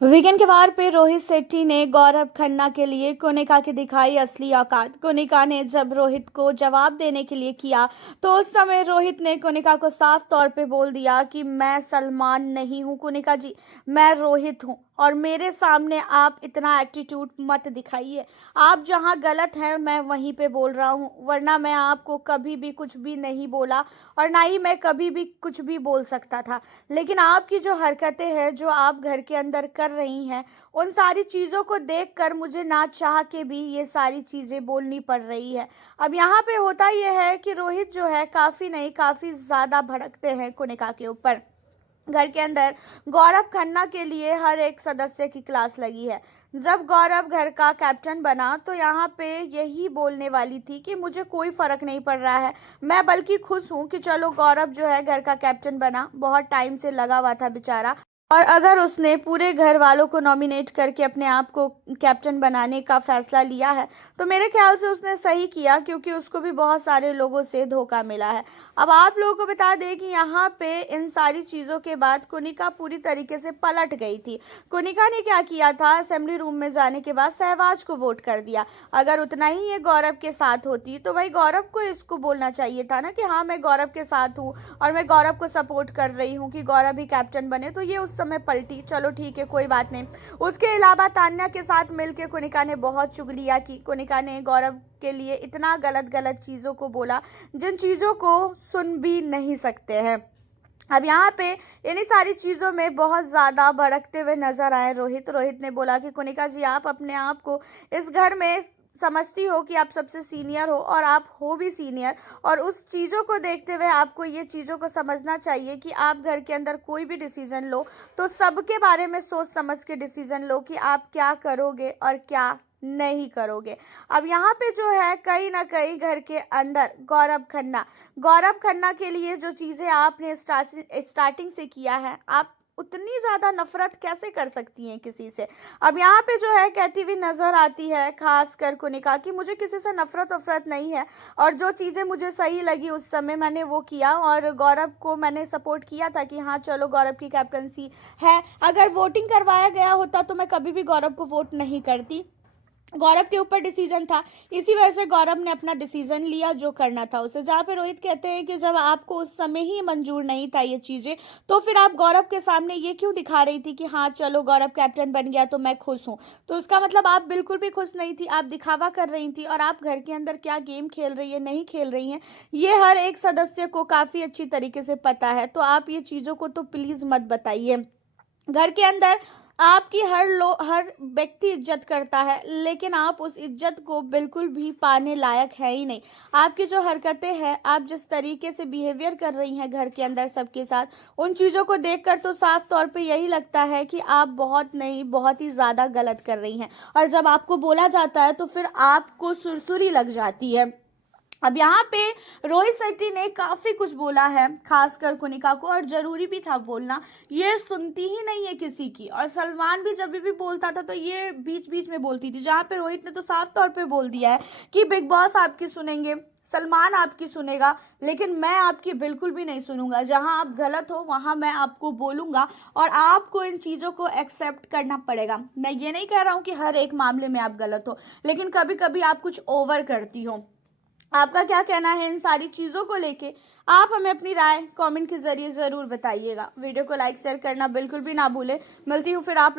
Weekend के वार पे रोहित शेट्टी ने गौरव खन्ना के लिए कोनिका की दिखाई असली औकात। कोनिका ने जब रोहित को जवाब देने के लिए किया तो उस समय रोहित ने कोनिका को साफ तौर पे बोल दिया कि मैं सलमान नहीं हूं कोनिका जी, मैं रोहित हूं और मेरे सामने आप इतना एटीट्यूड मत दिखाइए। आप जहां गलत हैं मैं वहीं पे बोल रहा हूं, वरना मैं आपको कभी भी कुछ भी नहीं बोला और ना ही मैं कभी भी कुछ भी बोल सकता था। लेकिन आपकी जो हरकतें हैं, जो आप घर के अंदर कर रही हैं, उन सारी चीज़ों को देखकर मुझे ना चाह के भी ये सारी चीज़ें बोलनी पड़ रही है। अब यहाँ पे होता ये है कि रोहित जो है काफ़ी नहीं काफ़ी ज़्यादा भड़कते हैं कोनिका के ऊपर। घर के अंदर गौरव खन्ना के लिए हर एक सदस्य की क्लास लगी है। जब गौरव घर का कैप्टन बना तो यहाँ पे यही बोलने वाली थी कि मुझे कोई फर्क नहीं पड़ रहा है, मैं बल्कि खुश हूँ कि चलो गौरव जो है घर का कैप्टन बना, बहुत टाइम से लगा हुआ था बेचारा। और अगर उसने पूरे घर वालों को नॉमिनेट करके अपने आप को कैप्टन बनाने का फैसला लिया है तो मेरे ख्याल से उसने सही किया, क्योंकि उसको भी बहुत सारे लोगों से धोखा मिला है। अब आप लोगों को बता दें कि यहाँ पे इन सारी चीज़ों के बाद कोनिका पूरी तरीके से पलट गई थी। कोनिका ने क्या किया था, असेंबली रूम में जाने के बाद सहवाज को वोट कर दिया। अगर उतना ही ये गौरव के साथ होती तो भाई गौरव को इसको बोलना चाहिए था ना कि हाँ मैं गौरव के साथ हूँ और मैं गौरव को सपोर्ट कर रही हूँ कि गौरव ही कैप्टन बने, तो ये उस समय पलटी। चलो ठीक है, कोई बात नहीं। उसके अलावा तान्या के साथ मिलकर कोनिका ने बहुत चुगलियां की। कोनिका ने गौरव के लिए इतना गलत गलत चीज़ों को बोला जिन चीज़ों को सुन भी नहीं सकते हैं। अब यहाँ पे इन्हीं सारी चीज़ों में बहुत ज़्यादा भड़कते हुए नजर आए रोहित ने बोला कि कोनिका जी आप अपने आप को इस घर में समझती हो कि आप सबसे सीनियर हो और आप हो भी सीनियर, और उस चीज़ों को देखते हुए आपको ये चीज़ों को समझना चाहिए कि आप घर के अंदर कोई भी डिसीजन लो तो सबके बारे में सोच समझ के डिसीजन लो कि आप क्या करोगे और क्या नहीं करोगे। अब यहाँ पे जो है कहीं ना कहीं घर के अंदर गौरव खन्ना के लिए जो चीज़ें आपने स्टार्टिंग से किया है, आप उतनी ज़्यादा नफरत कैसे कर सकती हैं किसी से। अब यहाँ पे जो है कहती हुई नज़र आती है खास कर कोनिका कि मुझे किसी से नफरत वफरत नहीं है और जो चीज़ें मुझे सही लगी उस समय मैंने वो किया और गौरव को मैंने सपोर्ट किया था कि हाँ चलो गौरव की कैप्टनसी है। अगर वोटिंग करवाया गया होता तो मैं कभी भी गौरव को वोट नहीं करती। गौरव के ऊपर डिसीजन था, इसी वजह से गौरव ने अपना डिसीजन लिया जो करना था उसे। जहाँ पे रोहित कहते हैं कि जब आपको उस समय ही मंजूर नहीं था ये चीज़ें तो फिर आप गौरव के सामने ये क्यों दिखा रही थी कि हाँ चलो गौरव कैप्टन बन गया तो मैं खुश हूँ। तो उसका मतलब आप बिल्कुल भी खुश नहीं थी, आप दिखावा कर रही थी। और आप घर के अंदर क्या गेम खेल रही है नहीं खेल रही हैं ये हर एक सदस्य को काफ़ी अच्छी तरीके से पता है। तो आप ये चीज़ों को तो प्लीज़ मत बताइए। घर के अंदर आपकी हर व्यक्ति इज्जत करता है, लेकिन आप उस इज्जत को बिल्कुल भी पाने लायक है ही नहीं। आपकी जो हरकतें हैं, आप जिस तरीके से बिहेवियर कर रही हैं घर के अंदर सबके साथ, उन चीज़ों को देखकर तो साफ तौर पे यही लगता है कि आप बहुत नहीं बहुत ही ज़्यादा गलत कर रही हैं। और जब आपको बोला जाता है तो फिर आपको सुरसुरी लग जाती है। अब यहाँ पे रोहित शेट्टी ने काफ़ी कुछ बोला है खासकर कोनिका को, और ज़रूरी भी था बोलना। ये सुनती ही नहीं है किसी की, और सलमान भी जब भी बोलता था तो ये बीच बीच में बोलती थी। जहाँ पे रोहित ने तो साफ तौर पे बोल दिया है कि बिग बॉस आपकी सुनेंगे, सलमान आपकी सुनेगा, लेकिन मैं आपकी बिल्कुल भी नहीं सुनूंगा। जहां आप गलत हो वहां मैं आपको बोलूंगा और आपको इन चीज़ों को एक्सेप्ट करना पड़ेगा। मैं ये नहीं कह रहा हूँ कि हर एक मामले में आप गलत हो, लेकिन कभी कभी आप कुछ ओवर करती हो। आपका क्या कहना है इन सारी चीज़ों को लेके? आप हमें अपनी राय कमेंट के जरिए ज़रूर बताइएगा। वीडियो को लाइक शेयर करना बिल्कुल भी ना भूलें। मिलती हूँ फिर आप लोग